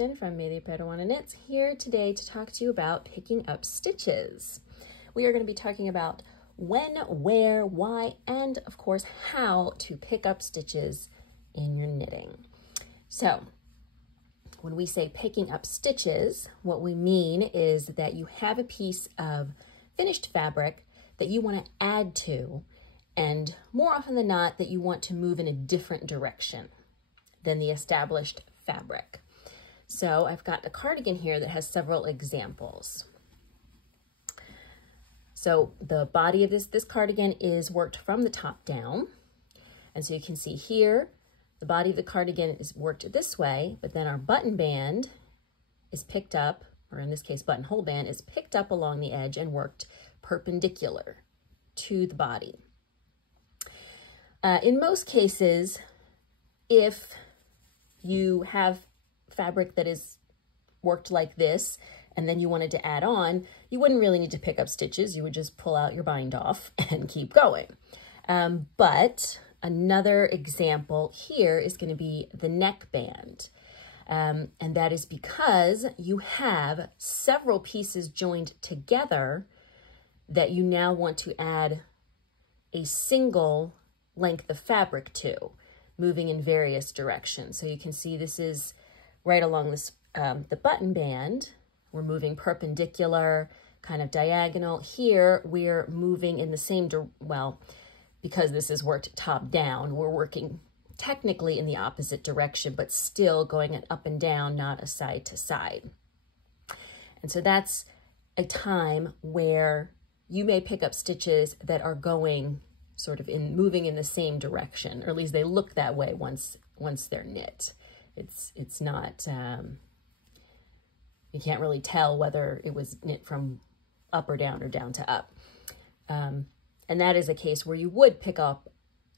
Kristen from Media Peruana Knits here today to talk to you about picking up stitches. We are going to be talking about when, where, why, and of course how to pick up stitches in your knitting. So when we say picking up stitches, what we mean is that you have a piece of finished fabric that you want to add to, and more often than not that you want to move in a different direction than the established fabric. So I've got a cardigan here that has several examples. So the body of this cardigan is worked from the top down. And so you can see here, the body of the cardigan is worked this way, but then our button band is picked up, or in this case, buttonhole band is picked up along the edge and worked perpendicular to the body. In most cases, if you have fabric that is worked like this, and then you wanted to add on, you wouldn't really need to pick up stitches. You would just pull out your bind off and keep going. But another example here is going to be the neckband. And that is because you have several pieces joined together that you now want to add a single length of fabric to, moving in various directions. So you can see this is right along this the button band. We're moving perpendicular, kind of diagonal. Here we're moving in the same, well, because this is worked top down, we're working technically in the opposite direction, but still going up and down, not a side to side. And so that's a time where you may pick up stitches that are going sort of moving in the same direction, or at least they look that way once they're knit. It's not, you can't really tell whether it was knit from up or down to up. And that is a case where you would pick up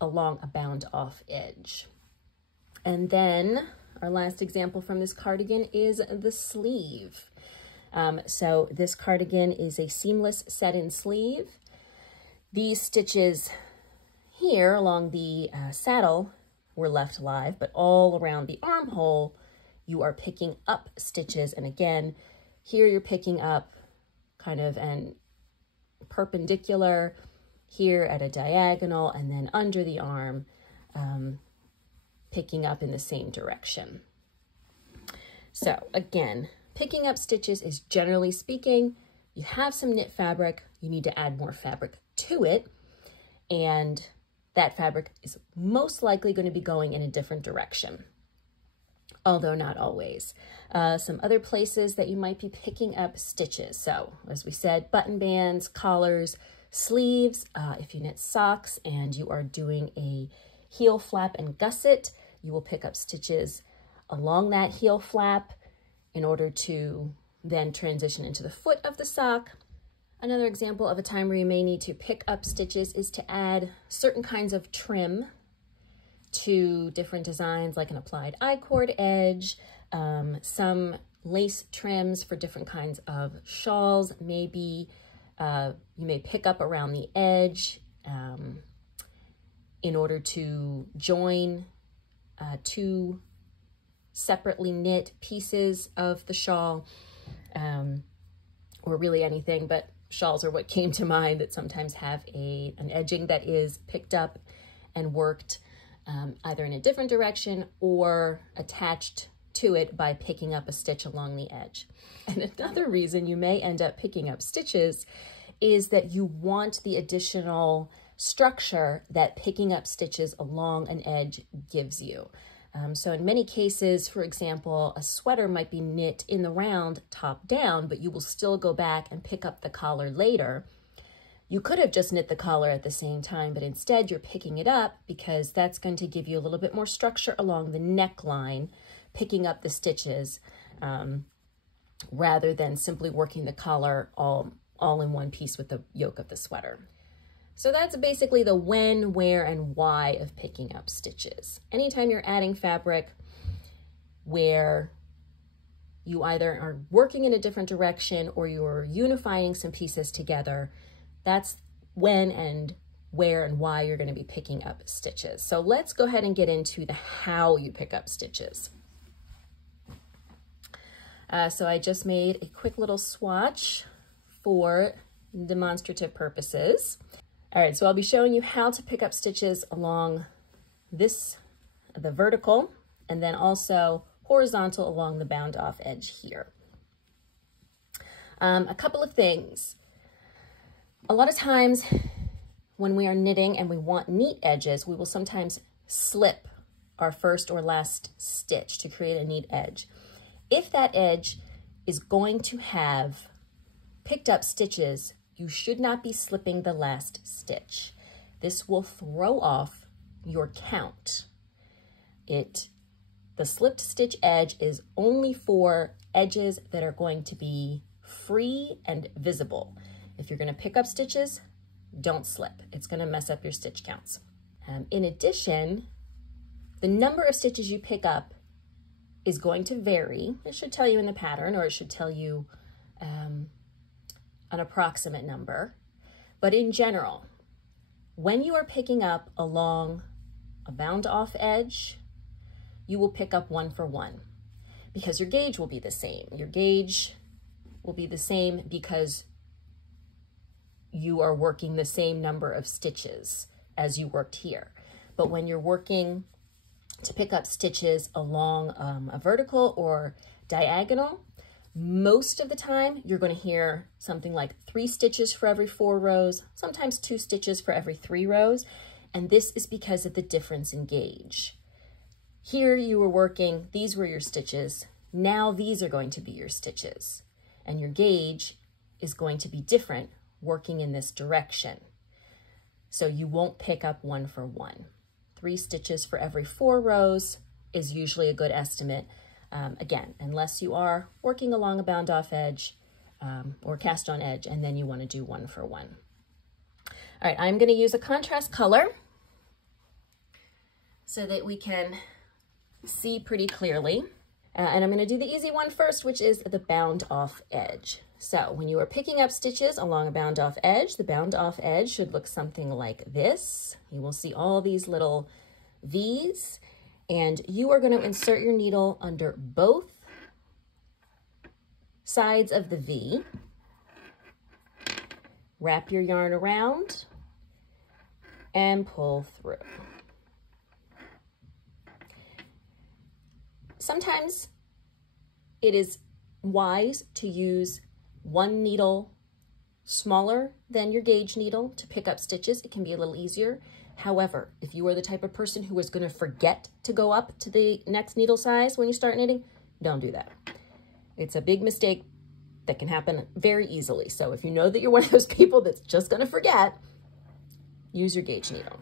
along a bound off edge. And then our last example from this cardigan is the sleeve. So this cardigan is a seamless set-in sleeve. These stitches here along the saddle were left live, but all around the armhole, you are picking up stitches. And again, here you're picking up kind of an perpendicular, here at a diagonal, and then under the arm, picking up in the same direction. So again, picking up stitches is, generally speaking, you have some knit fabric, you need to add more fabric to it, and that fabric is most likely going to be going in a different direction, although not always. Some other places that you might be picking up stitches. So as we said, button bands, collars, sleeves. If you knit socks and you are doing a heel flap and gusset, you will pick up stitches along that heel flap in order to then transition into the foot of the sock. Another example of a time where you may need to pick up stitches is to add certain kinds of trim to different designs, like an applied I-cord edge, some lace trims for different kinds of shawls. Maybe you may pick up around the edge in order to join two separately knit pieces of the shawl, or really anything, but shawls are what came to mind, that sometimes have an edging that is picked up and worked either in a different direction or attached to it by picking up a stitch along the edge. And another reason you may end up picking up stitches is that you want the additional structure that picking up stitches along an edge gives you. So in many cases, for example, a sweater might be knit in the round top down, but you will still go back and pick up the collar later. You could have just knit the collar at the same time, but instead you're picking it up because that's going to give you a little bit more structure along the neckline, picking up the stitches, rather than simply working the collar all in one piece with the yoke of the sweater. So that's basically the when, where, and why of picking up stitches. Anytime you're adding fabric where you either are working in a different direction or you're unifying some pieces together, that's when and where and why you're going to be picking up stitches. So let's go ahead and get into the how you pick up stitches. So I just made a quick little swatch for demonstrative purposes. All right, so I'll be showing you how to pick up stitches along the vertical, and then also horizontal along the bound off edge here. A couple of things. A lot of times when we are knitting and we want neat edges, we will sometimes slip our first or last stitch to create a neat edge. If that edge is going to have picked up stitches, you should not be slipping the last stitch. This will throw off your count. The slipped stitch edge is only for edges that are going to be free and visible. If you're going to pick up stitches, don't slip. It's going to mess up your stitch counts. In addition, the number of stitches you pick up is going to vary. It should tell you in the pattern, or it should tell you an approximate number. But in general, when you are picking up along a bound off edge, you will pick up 1 for 1 because your gauge will be the same. Your gauge will be the same because you are working the same number of stitches as you worked here. But when you're working to pick up stitches along a vertical or diagonal, most of the time you're going to hear something like 3 stitches for every 4 rows, sometimes 2 stitches for every 3 rows, and this is because of the difference in gauge. Here you were working, these were your stitches, now these are going to be your stitches, and your gauge is going to be different working in this direction. So you won't pick up 1 for 1. 3 stitches for every 4 rows is usually a good estimate. Again, unless you are working along a bound off edge or cast on edge, and then you want to do 1 for 1. All right, I'm going to use a contrast color so that we can see pretty clearly. And I'm going to do the easy one first, which is the bound off edge. So when you are picking up stitches along a bound off edge, the bound off edge should look something like this. You will see all these little V's, and you are going to insert your needle under both sides of the V. Wrap your yarn around and pull through. Sometimes it is wise to use one needle smaller than your gauge needle to pick up stitches. It can be a little easier. However, if you are the type of person who is going to forget to go up to the next needle size when you start knitting, don't do that. It's a big mistake that can happen very easily. So if you know that you're one of those people that's just going to forget, use your gauge needle.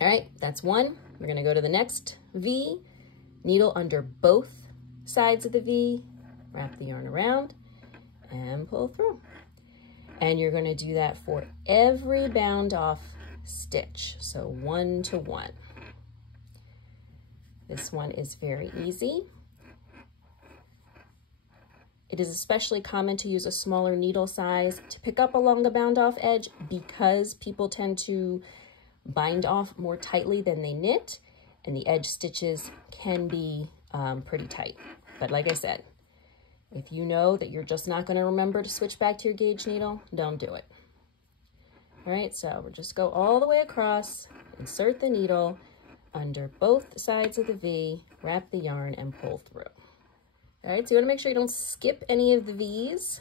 All right, that's one. We're going to go to the next V. Needle under both sides of the V, wrap the yarn around, and pull through. And you're going to do that for every bound off stitch, so 1 to 1. This one is very easy. It is especially common to use a smaller needle size to pick up along the bound off edge because people tend to bind off more tightly than they knit, and the edge stitches can be pretty tight. But like I said, if you know that you're just not going to remember to switch back to your gauge needle, don't do it. All right, so we'll just go all the way across, insert the needle under both sides of the V, wrap the yarn, and pull through. All right, so you want to make sure you don't skip any of the V's.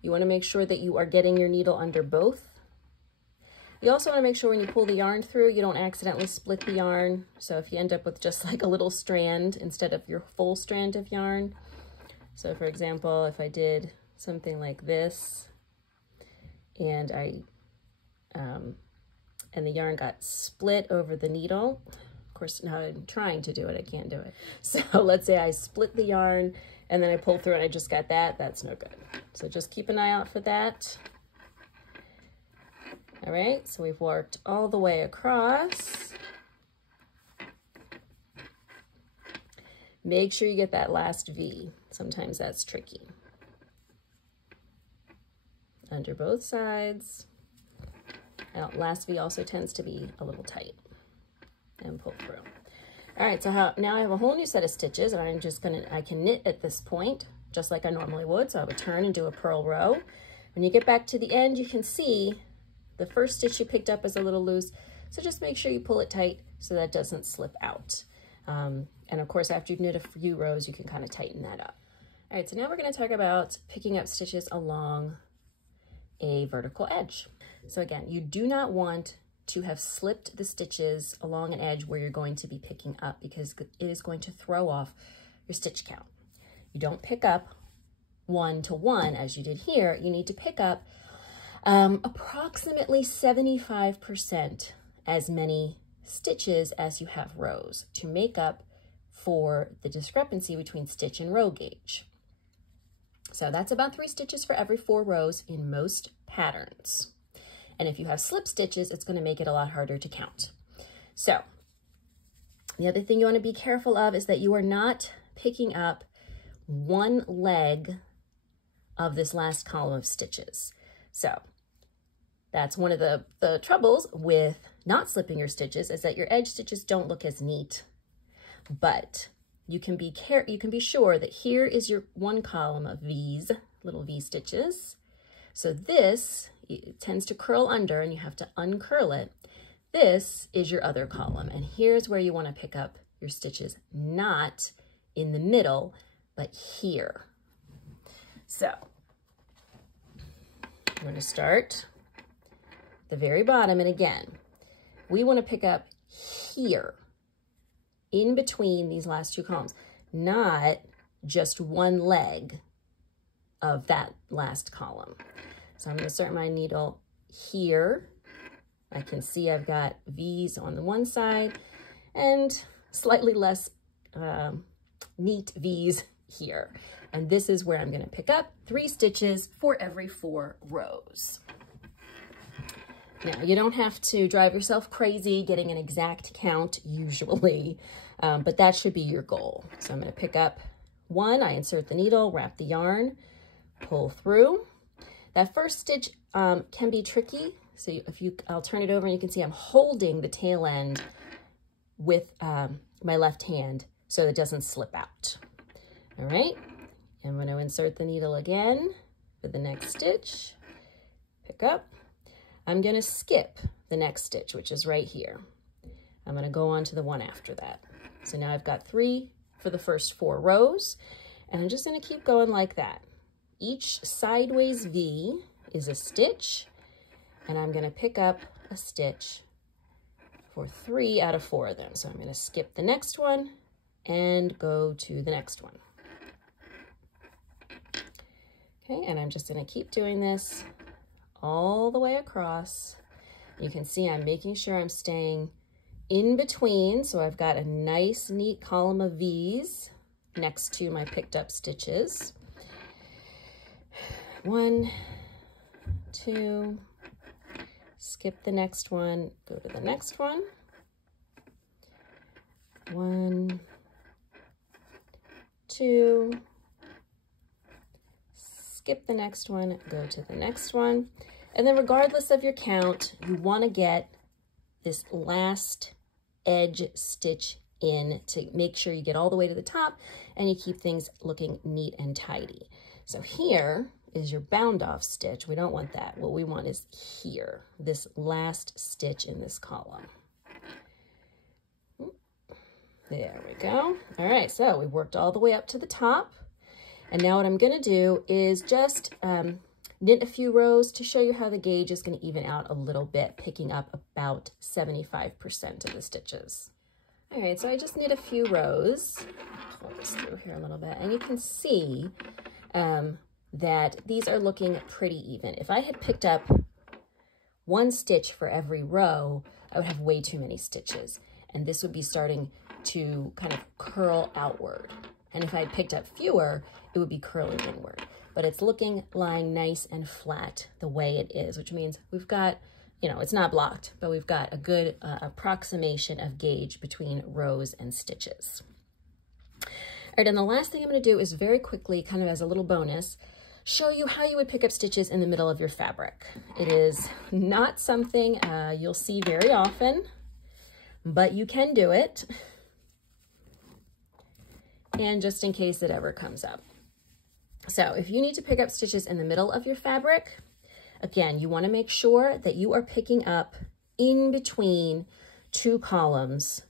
You want to make sure that you are getting your needle under both. You also want to make sure when you pull the yarn through, you don't accidentally split the yarn. So if you end up with just like a little strand instead of your full strand of yarn. So for example, if I did something like this and and the yarn got split over the needle, of course, now I'm trying to do it, I can't do it. So let's say I split the yarn and then I pull through and I just got that, that's no good. So just keep an eye out for that. All right, so we've worked all the way across. Make sure you get that last V. Sometimes that's tricky. Under both sides. Now, last V also tends to be a little tight. And pull through. All right, so now I have a whole new set of stitches, and I can knit at this point, just like I normally would. So I would turn and do a purl row. When you get back to the end, you can see the first stitch you picked up is a little loose. So just make sure you pull it tight so that it doesn't slip out. And of course, after you've knit a few rows, you can kind of tighten that up. All right, so now we're going to talk about picking up stitches along a vertical edge. So again, you do not want to have slipped the stitches along an edge where you're going to be picking up, because it is going to throw off your stitch count. You don't pick up 1 to 1 as you did here. You need to pick up approximately 75% as many stitches as you have rows to make up for the discrepancy between stitch and row gauge. So that's about 3 stitches for every 4 rows in most patterns. And if you have slip stitches, it's going to make it a lot harder to count. So the other thing you want to be careful of is that you are not picking up one leg of this last column of stitches. So that's one of the troubles with not slipping your stitches, is that your edge stitches don't look as neat. But you can be sure that here is your one column of V's, little V stitches. So this, it tends to curl under and you have to uncurl it. This is your other column, and here's where you want to pick up your stitches, not in the middle, but here. So I'm going to start at the very bottom, and again, we want to pick up here in between these last 2 columns, not just one leg of that last column. So I'm going to start my needle here. I can see I've got V's on the one side and slightly less neat V's here. And this is where I'm going to pick up 3 stitches for every 4 rows. Now, you don't have to drive yourself crazy getting an exact count usually, but that should be your goal. So I'm going to pick up 1, I insert the needle, wrap the yarn, pull through. That first stitch can be tricky. So I'll turn it over and you can see I'm holding the tail end with my left hand so it doesn't slip out. All right, I'm going to insert the needle again for the next stitch, pick up. I'm going to skip the next stitch, which is right here. I'm going to go on to the one after that. So now I've got 3 for the first 4 rows, and I'm just going to keep going like that. Each sideways V is a stitch, and I'm going to pick up a stitch for 3 out of 4 of them. So I'm going to skip the next one and go to the next one. Okay, and I'm just going to keep doing this all the way across. You can see I'm making sure I'm staying in between, so I've got a nice neat column of V's next to my picked up stitches. 1, 2, skip the next one, go to the next one. 1, 2, skip the next one, go to the next one. And then regardless of your count, you want to get this last edge stitch in to make sure you get all the way to the top and you keep things looking neat and tidy. So here is your bound off stitch. We don't want that. What we want is here, this last stitch in this column. There we go. All right, so we worked all the way up to the top. And now what I'm going to do is just knit a few rows to show you how the gauge is going to even out a little bit, picking up about 75% of the stitches. All right, so I just knit a few rows. Pull this through here a little bit, and you can see that these are looking pretty even. If I had picked up 1 stitch for every row, I would have way too many stitches, and this would be starting to kind of curl outward. And if I had picked up fewer, it would be curling inward. But it's lying nice and flat the way it is, which means we've got, you know, it's not blocked, but we've got a good approximation of gauge between rows and stitches. All right, and the last thing I'm going to do is very quickly, kind of as a little bonus, show you how you would pick up stitches in the middle of your fabric. It is not something you'll see very often, but you can do it. and just in case it ever comes up. So if you need to pick up stitches in the middle of your fabric, again, you want to make sure that you are picking up in between 2 columns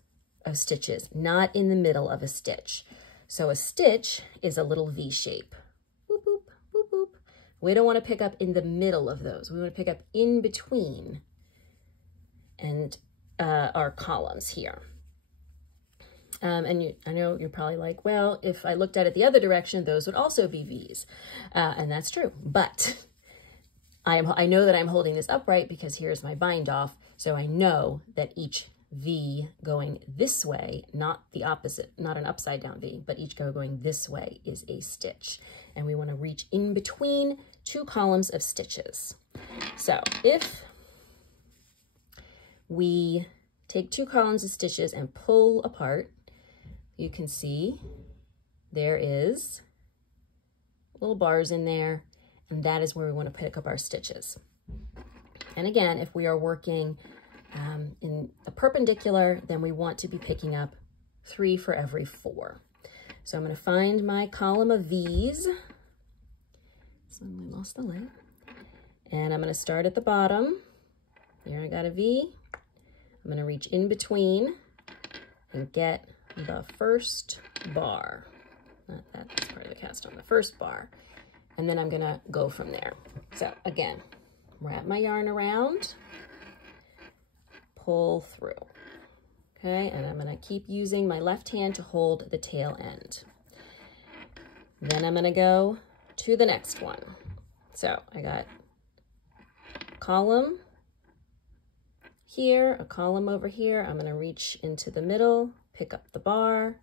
of stitches, not in the middle of a stitch. So a stitch is a little V shape. Boop, boop, boop, boop. We don't want to pick up in the middle of those. We want to pick up in between and our columns here. And I know you're probably like, well, if I looked at it the other direction, those would also be V's. And that's true. But I know that I'm holding this upright because here's my bind off. So I know that each V going this way, not the opposite, not an upside down V, but each going this way is a stitch. And we want to reach in between 2 columns of stitches. So if we take 2 columns of stitches and pull apart, you can see there is little bars in there, and that is where we want to pick up our stitches. And again, if we are working in a perpendicular, then we want to be picking up 3 for every 4. So I'm going to find my column of V's. So I lost the leg. And I'm going to start at the bottom. Here I got a V. I'm going to reach in between and get the first bar. That's part of the cast on, the first bar. And then I'm going to go from there. So again, wrap my yarn around, pull through. Okay, and I'm going to keep using my left hand to hold the tail end. Then I'm going to go to the next one. So I got a column here, a column over here. I'm going to reach into the middle, pick up the bar,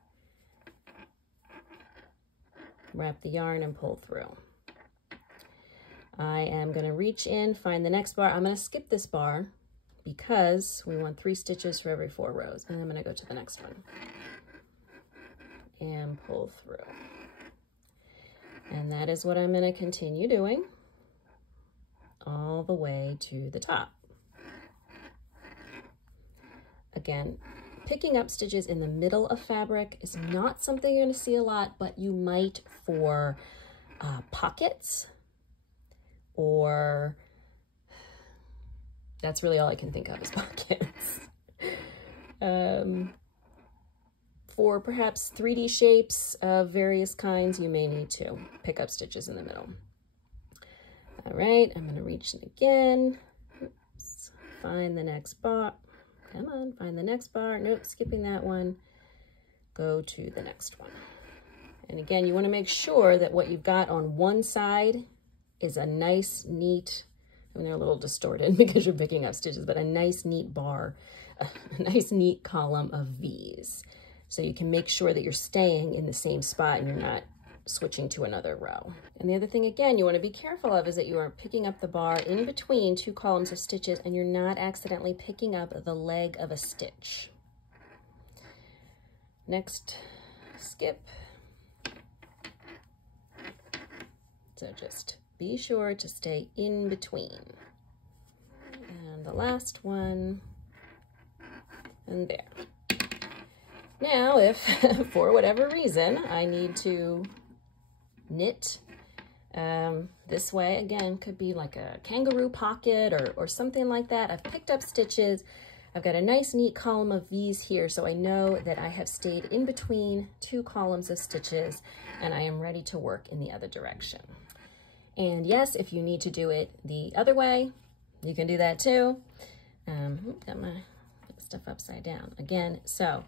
wrap the yarn and pull through. I am going to reach in, find the next bar. I'm going to skip this bar because we want 3 stitches for every 4 rows. And I'm going to go to the next one and pull through. And that is what I'm going to continue doing all the way to the top. Again, picking up stitches in the middle of fabric is not something you're going to see a lot, but you might for pockets, or that's really all I can think of is pockets. For perhaps 3D shapes of various kinds, you may need to pick up stitches in the middle. All right, I'm going to reach in again. Oops. Find the next bar. Come on, find the next bar. Nope, skipping that one. Go to the next one. And again, you want to make sure that what you've got on one side is a nice, neat, I mean, they're a little distorted because you're picking up stitches, but a nice, neat bar, a nice, neat column of V's. So you can make sure that you're staying in the same spot and you're not switching to another row. And the other thing, again, you want to be careful of is that you are picking up the bar in between 2 columns of stitches and you're not accidentally picking up the leg of a stitch. Next, skip. So just be sure to stay in between. And the last one, and there. Now, if for whatever reason I need to knit this way, again, could be like a kangaroo pocket or something like that. I've picked up stitches. I've got a nice, neat column of V's here, so I know that I have stayed in between 2 columns of stitches, and I am ready to work in the other direction. And yes, if you need to do it the other way, you can do that too. Got my stuff upside down again. So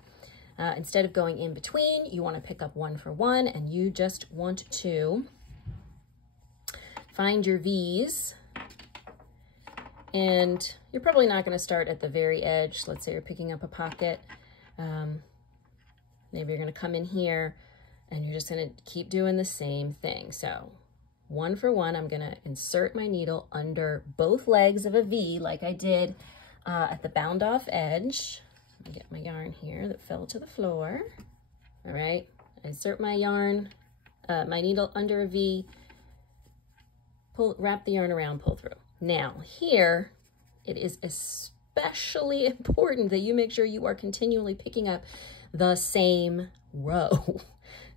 instead of going in between, you want to pick up 1 for 1, and you just want to find your V's. And you're probably not going to start at the very edge. Let's say you're picking up a pocket. Maybe you're going to come in here and you're just going to keep doing the same thing. So 1 for 1, I'm going to insert my needle under both legs of a V like I did at the bound off edge. Let me get my yarn here that fell to the floor. All right, I insert my yarn, my needle under a V, wrap the yarn around, pull through. Now here, it is especially important that you make sure you are continually picking up the same row.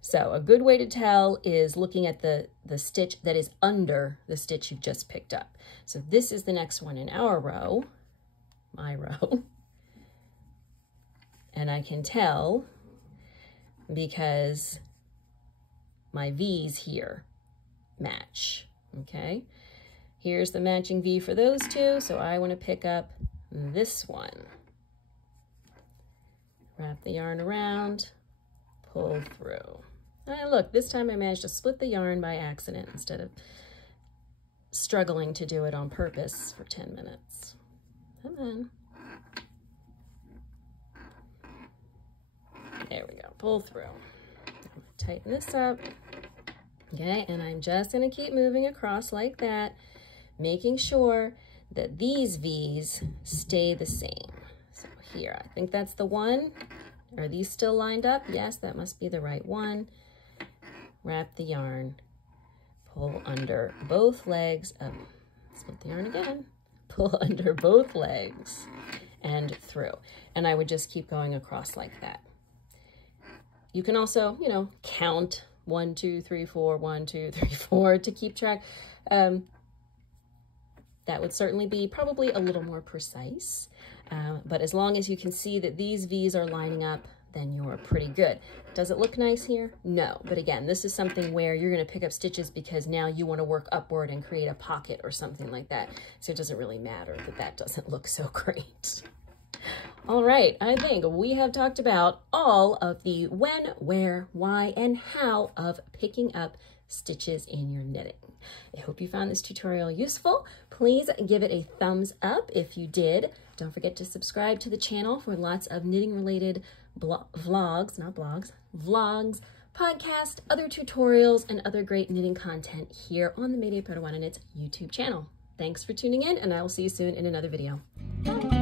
So a good way to tell is looking at the stitch that is under the stitch you've just picked up. So this is the next one in our row, my row. And I can tell because my V's here match, okay? Here's the matching V for those two, so I want to pick up this one. Wrap the yarn around, pull through. And look, this time I managed to split the yarn by accident instead of struggling to do it on purpose for 10 minutes. Come on. There we go, pull through. Tighten this up. Okay, and I'm just gonna keep moving across like that, making sure that these V's stay the same. So here, I think that's the one. Are these still lined up? Yes, that must be the right one. Wrap the yarn, pull under both legs, split the yarn again, pull under both legs and through. And I would just keep going across like that. You can also, you know, count 1, 2, 3, 4, 1, 2, 3, 4 to keep track. That would certainly be probably a little more precise. But as long as you can see that these V's are lining up, then you're pretty good. Does it look nice here? No. But again, this is something where you're going to pick up stitches because now you want to work upward and create a pocket or something like that. So it doesn't really matter that that doesn't look so great. All right, I think we have talked about all of the when, where, why, and how of picking up stitches in your knitting. I hope you found this tutorial useful. Please give it a thumbs up if you did. Don't forget to subscribe to the channel for lots of knitting related vlogs, podcasts, other tutorials, and other great knitting content here on the Mayday Padawan Knits YouTube channel. Thanks for tuning in, and I will see you soon in another video. Bye.